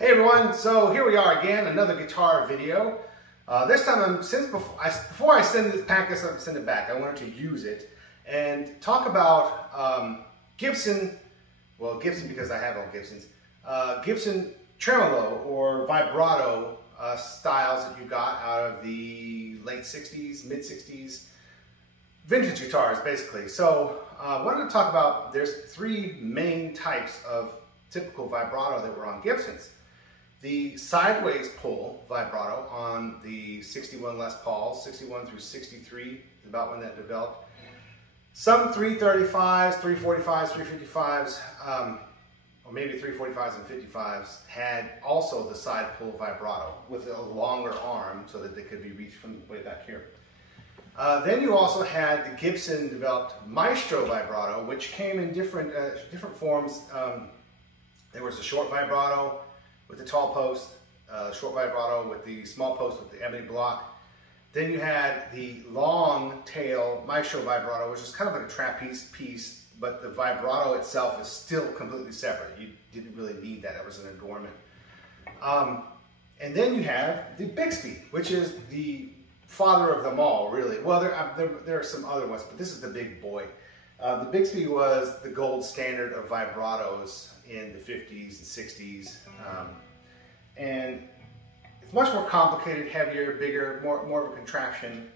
Hey everyone, so here we are again, another guitar video. This time, before I send this pack this up and send it back, I wanted to use it and talk about Gibson because I have all Gibsons, Gibson tremolo or vibrato styles that you got out of the late 60s, mid 60s, vintage guitars basically. So I wanted to talk about, there's three main types of typical vibrato that were on Gibsons. The sideways pull vibrato on the 61 Les Pauls, 61 through 63 is about when that developed. Some 335s, 345s, 355s, or maybe 345s and 55s had also the side pull vibrato with a longer arm so that they could be reached from way back here. Then you also had the Gibson developed Maestro vibrato, which came in different forms. There was a short vibrato with the tall post, short vibrato with the small post with the ebony block. Then you had the long tail Maestro vibrato, which is kind of like a trapeze piece, but the vibrato itself is still completely separate. You didn't really need that, it was an adornment. And then you have the Bigsby, which is the father of them all, really. Well, there are some other ones, but this is the big boy. The Bigsby was the gold standard of vibratos in the 50s and 60s. And it's much more complicated, heavier, bigger, more of a contraption.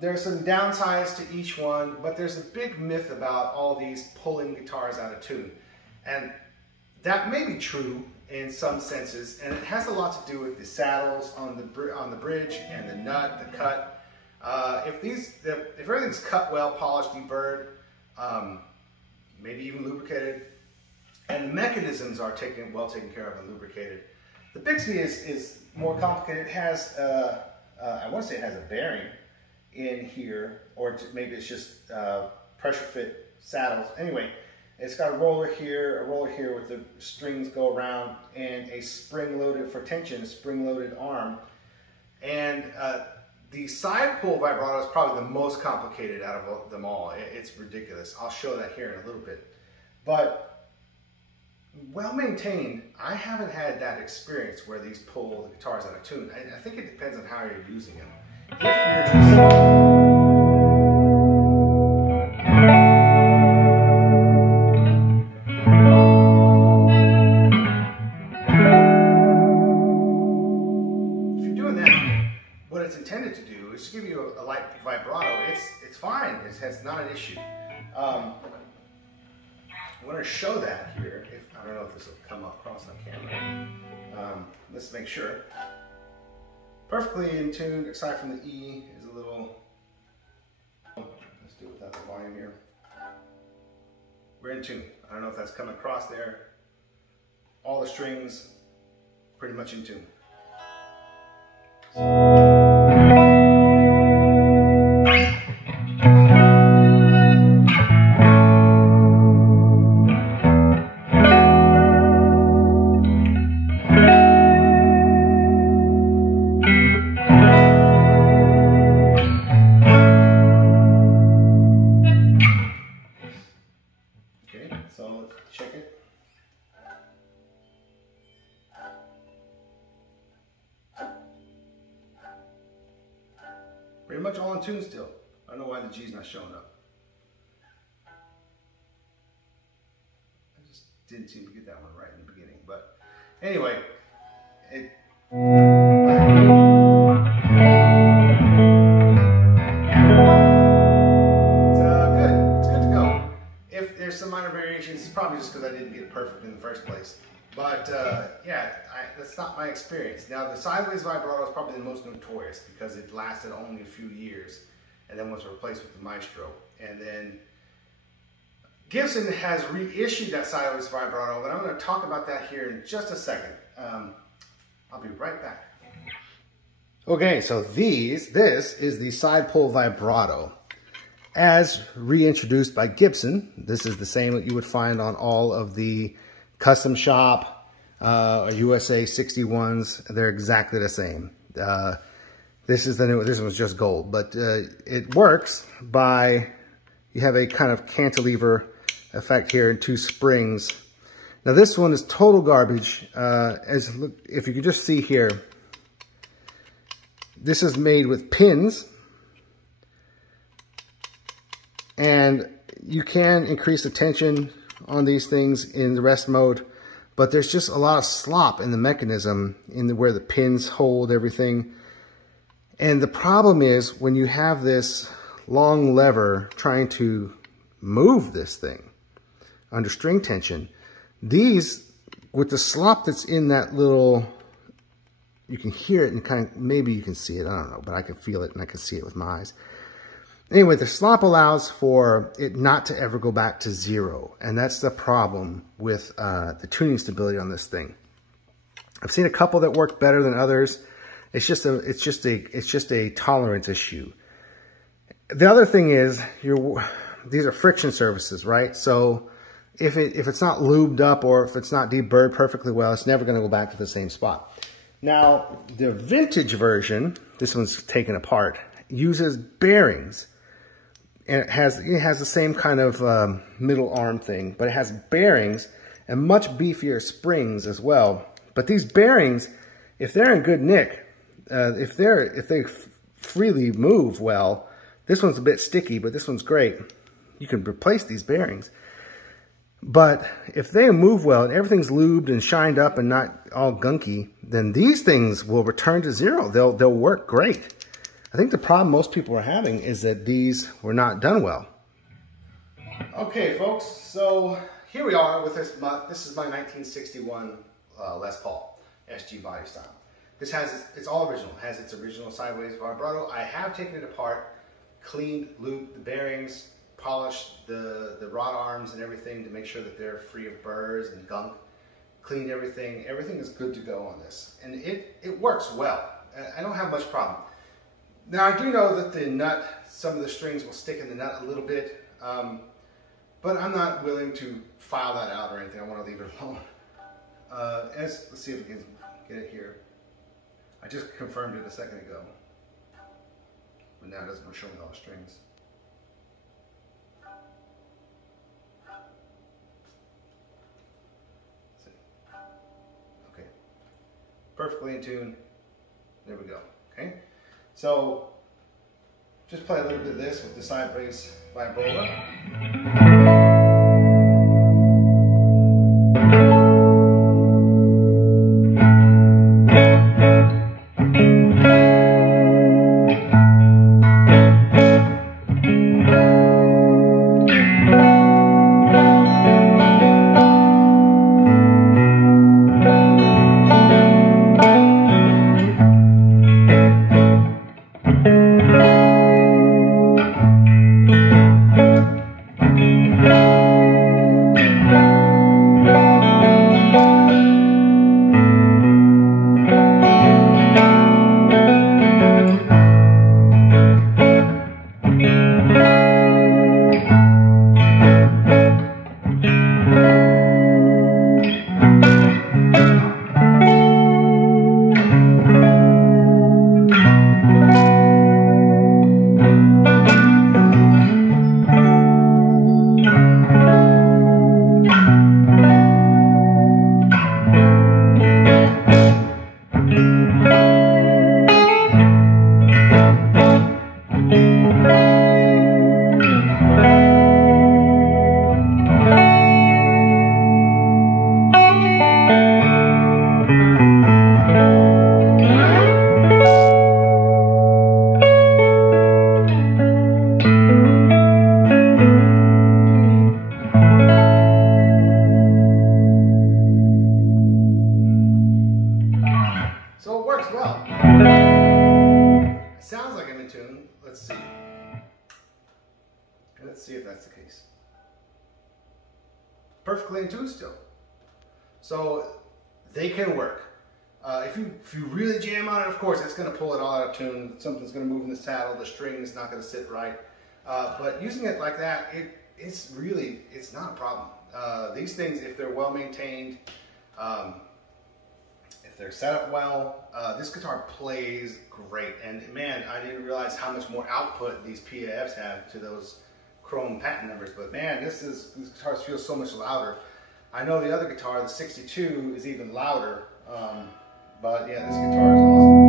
There's some downsides to each one, but there's a big myth about all these pulling guitars out of tune. And that may be true in some senses, and it has a lot to do with the saddles on the bridge and the nut, the cut. If everything's cut well, polished, deburred, maybe even lubricated, and the mechanisms are well taken care of and lubricated. The Bigsby is more complicated. It has, I want to say it has a bearing in here, or maybe it's just pressure fit saddles. Anyway, it's got a roller here with the strings go around, and a spring-loaded, for tension, a spring-loaded arm. And the side pull vibrato is probably the most complicated out of them all. It's ridiculous. I'll show that here in a little bit. But well maintained, I haven't had that experience where these pull the guitars out of tune. I think it depends on how you're using them. If you're doing that, what it's intended to do is to give you a light vibrato. It's fine. It's not an issue. I want to show that here. I don't know if this will come across on camera. Let's make sure. Perfectly in tune, aside from the E is a little. Let's do it without the volume here. We're in tune. I don't know if that's coming across there. All the strings pretty much in tune. So let's check it. Pretty much all in tune still. I don't know why the G's not showing up. I just didn't seem to get that one right in the beginning. But anyway, good. It's good to go. If there's some minor variations, it's probably just because I didn't get it perfect in the first place. But yeah, that's not my experience. Now the sideways vibrato is probably the most notorious because it lasted only a few years and then was replaced with the Maestro. And then Gibson has reissued that sideways vibrato, but I'm going to talk about that here in just a second. I'll be right back. Okay, so this is the side pull vibrato as reintroduced by Gibson. This is the same that you would find on all of the custom shop USA 61s. They're exactly the same. This is the new. This one's just gold, but it works by, you have a kind of cantilever effect here and two springs Now this one is total garbage. If you could just see here, this is made with pins, and you can increase the tension on these things in the rest mode, but there's just a lot of slop in the mechanism where the pins hold everything. And the problem is when you have this long lever trying to move this thing under string tension, these, with the slop that's in that little, you can hear it and kind of, maybe you can see it, I don't know, but I can feel it and I can see it with my eyes. Anyway, the slop allows for it not to ever go back to zero. And that's the problem with the tuning stability on this thing. I've seen a couple that work better than others. It's just a tolerance issue. The other thing is, these are friction surfaces, right? So if it's not lubed up or if it's not deburred perfectly well, it's never going to go back to the same spot. Now, the vintage version, this one's taken apart, uses bearings. And it has the same kind of middle arm thing, but it has bearings and much beefier springs as well. But these bearings, if they're in good nick, if they freely move well, this one's a bit sticky, but this one's great. You can replace these bearings. But if they move well and everything's lubed and shined up and not all gunky, then these things will return to zero. They'll work great. I think the problem most people are having is that these were not done well. Okay, folks, so here we are with this. This is my 1961 Les Paul SG body style. This it's all original. It has its original sideways vibrato. I have taken it apart, cleaned, lubed the bearings, polished the rod arms and everything to make sure that they're free of burrs and gunk. Cleaned everything. Everything is good to go on this, and it works well. I don't have much problem. Now I do know that the nut, some of the strings will stick in the nut a little bit, but I'm not willing to file that out or anything. I want to leave it alone. Let's see if we can get it here. I just confirmed it a second ago, but now it doesn't show me all the strings. Okay, perfectly in tune. There we go. Okay, so just play a little bit of this with the sideways vibrola. Let's see if that's the case. Perfectly in tune still. So they can work. If you really jam on it, of course, it's going to pull it all out of tune. Something's going to move in the saddle. The string is not going to sit right. But using it like that, it's not a problem. These things, if they're well maintained, if they're set up well, this guitar plays great. And man, I didn't realize how much more output these PAFs have to those chrome patent numbers. But man, these guitars feel so much louder. I know the other guitar, the 62, is even louder, but yeah, this guitar is awesome.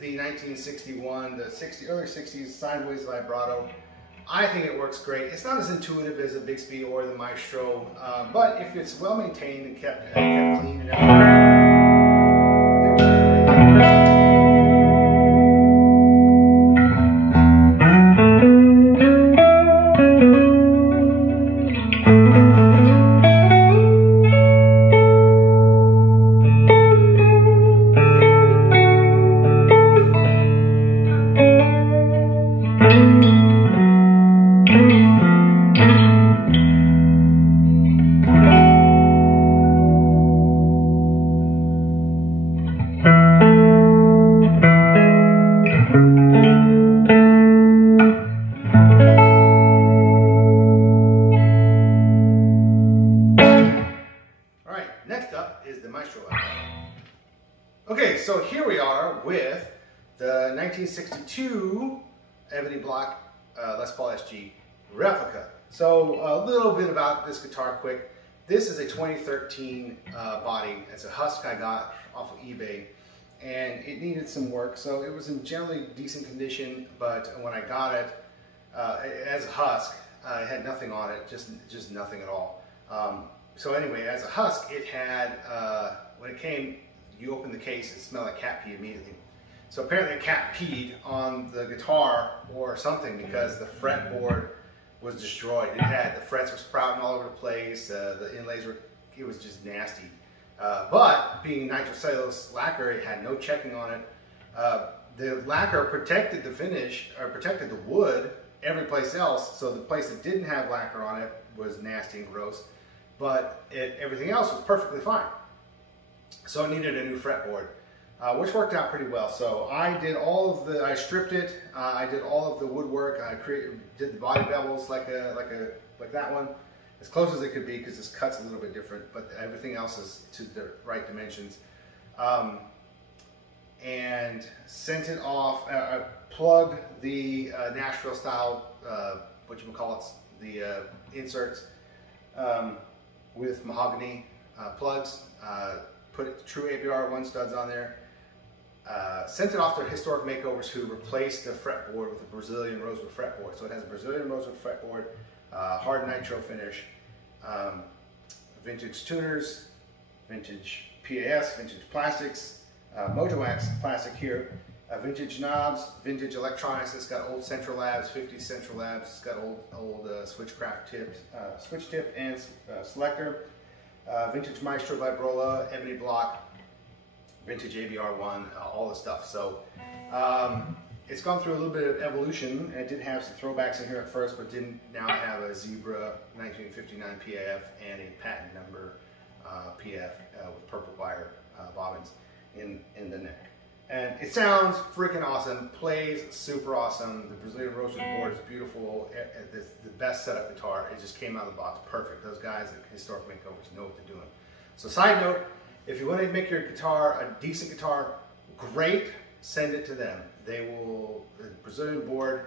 The 1961, the early 60s sideways vibrato. I think it works great. It's not as intuitive as a Bigsby or the Maestro, but if it's well maintained and kept clean and everything. Next up is the Maestro. Okay, so here we are with the 1962 ebony block Les Paul SG replica. So a little bit about this guitar quick. This is a 2013 body. It's a husk I got off of eBay, and it needed some work. So it was in generally decent condition, but when I got it as a husk, it had nothing on it, just nothing at all. So anyway, as a husk, it had, when it came, you open the case, it smelled like cat pee immediately. So apparently a cat peed on the guitar or something, because the fretboard was destroyed. It had, the frets were sprouting all over the place, the inlays were, it was just nasty. But being nitrocellulose lacquer, it had no checking on it. The lacquer protected the finish, or protected the wood every place else, so the place that didn't have lacquer on it was nasty and gross. But everything else was perfectly fine. So it needed a new fretboard, which worked out pretty well. So I did all of the, I stripped it, I did all of the woodwork, I did the body bevels like that one, as close as it could be, because this cut's a little bit different, but everything else is to the right dimensions. And sent it off, I plugged the Nashville style, whatchamacallits, the inserts, with mahogany plugs, put true ABR1 studs on there, sent it off to Historic Makeovers, who replaced the fretboard with a Brazilian rosewood fretboard. So it has a Brazilian rosewood fretboard, hard nitro finish, vintage tuners, vintage PAS, vintage plastics, Mojo Wax plastic here, vintage knobs, vintage electronics. It's got old Central Labs, 50s Central Labs. It's got old Switchcraft tips, switch tip and selector. Vintage Maestro Vibrola, ebony block, vintage ABR1, all the stuff. So it's gone through a little bit of evolution. It did have some throwbacks in here at first, but didn't now have a Zebra 1959 PAF and a patent number PF with purple wire bobbins in the neck. And it sounds freaking awesome, plays super awesome. The Brazilian rosewood board is beautiful. It's the best setup guitar. It just came out of the box perfect. Those guys at Historic Makeovers know what they're doing. So side note, if you want to make your guitar a decent guitar, great, send it to them. They will, the Brazilian board,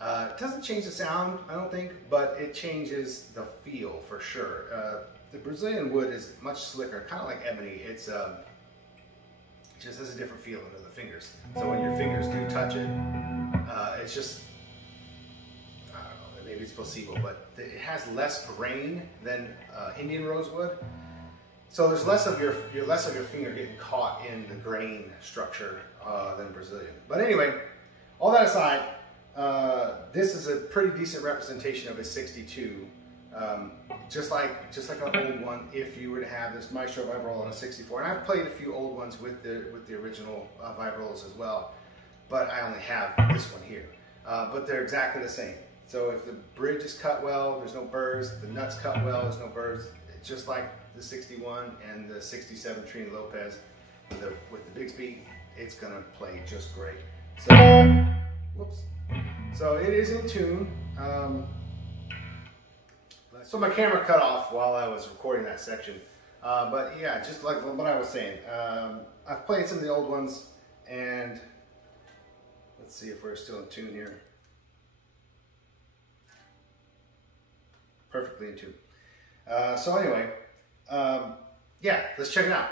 it doesn't change the sound, I don't think, but it changes the feel for sure. The Brazilian wood is much slicker, kind of like ebony. It's it just has a different feel under the fingers. So when your fingers do touch it, it's just, I don't know, maybe it's placebo, but it has less grain than Indian rosewood. So there's less of your finger getting caught in the grain structure than Brazilian. But anyway, all that aside, this is a pretty decent representation of a 62. Just like an old one, if you were to have this Maestro vibrola on a 64. And I've played a few old ones with the original vibrolas as well, but I only have this one here. But they're exactly the same. So if the bridge is cut well, there's no burrs. The nuts cut well, there's no burrs. It's just like the 61 and the 67 Trini Lopez with the Bigsby, it's gonna play just great. So, whoops. So it is in tune. So my camera cut off while I was recording that section. But yeah, just like what I was saying, I've played some of the old ones, and let's see if we're still in tune here. Perfectly in tune. So anyway, yeah, let's check it out.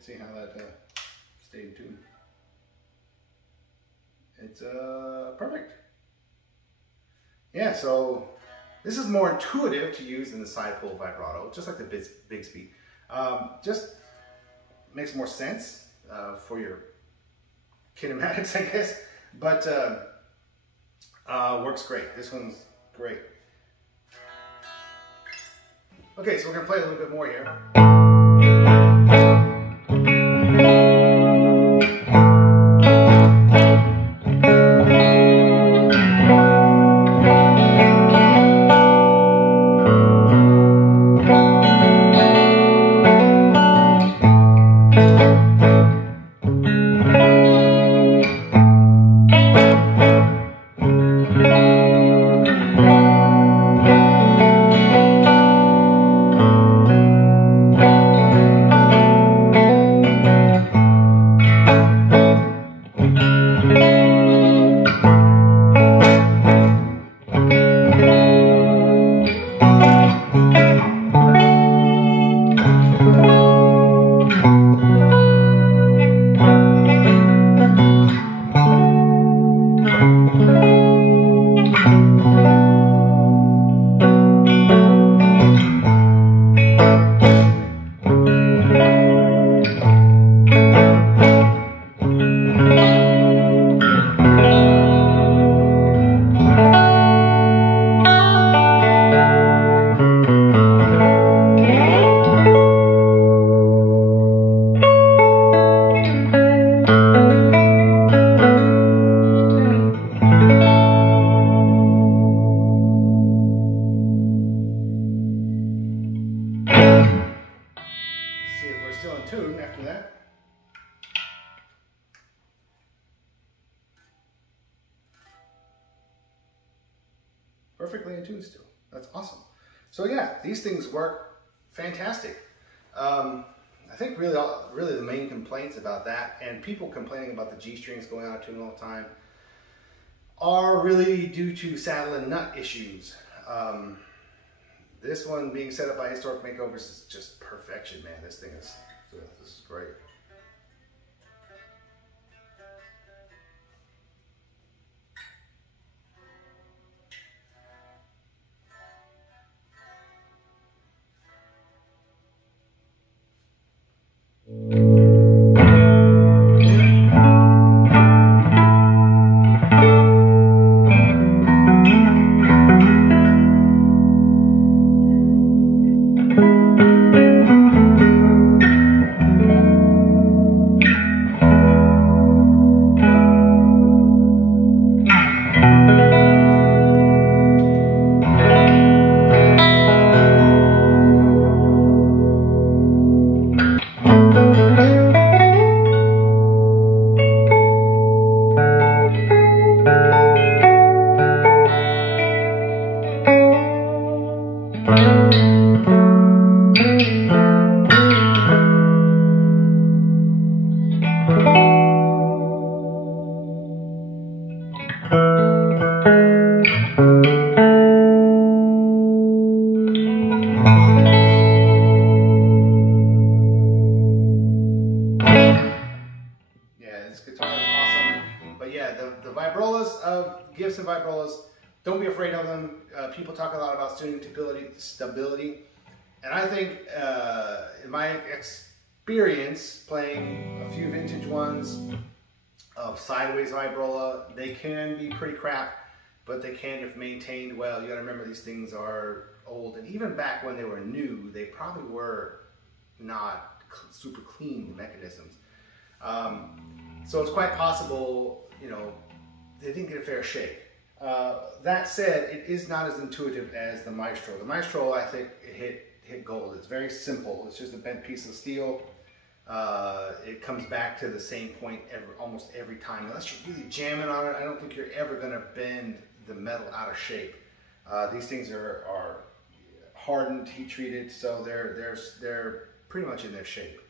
See how that stayed in tune. It's perfect. Yeah, so this is more intuitive to use than the side pull vibrato, just like the Bigsby. Just makes more sense for your kinematics, I guess, but works great. This one's great. Okay, so we're gonna play a little bit more here. Tune after that. Perfectly in tune still. That's awesome. So yeah, these things work fantastic. I think really the main complaints about that, and people complaining about the G strings going out of tune all the time, are really due to saddle and nut issues. This one being set up by Historic Makeovers is just perfection, man. This is great. The vibrolas of Gibson Vibrolas, don't be afraid of them. People talk a lot about tuning stability, and I think in my experience playing a few vintage ones of sideways vibrola, they can be pretty crap, but they can, if maintained well. You gotta remember these things are old, and even back when they were new, they probably were not super clean mechanisms. So it's quite possible, you know, they didn't get a fair shake. That said, it is not as intuitive as the Maestro. The Maestro, I think, it hit gold. It's very simple. It's just a bent piece of steel. It comes back to the same point almost every time. Unless you're really jamming on it, I don't think you're ever going to bend the metal out of shape. These things are hardened, heat treated, so they're pretty much in their shape.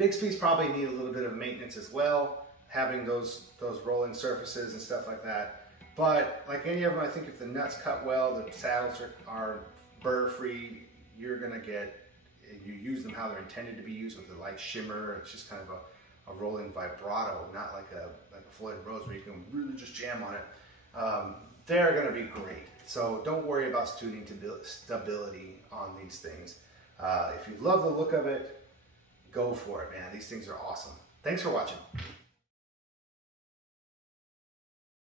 Bigsby's probably need a little bit of maintenance as well, having those rolling surfaces and stuff like that. But like any of them, I think if the nuts cut well, the saddles are burr-free, you're gonna get, you use them how they're intended to be used with a light shimmer. It's just kind of a rolling vibrato, not like a Floyd Rose where you can really just jam on it. They're gonna be great. So don't worry about tuning stability on these things. If you love the look of it, go for it, man. These things are awesome. Thanks for watching.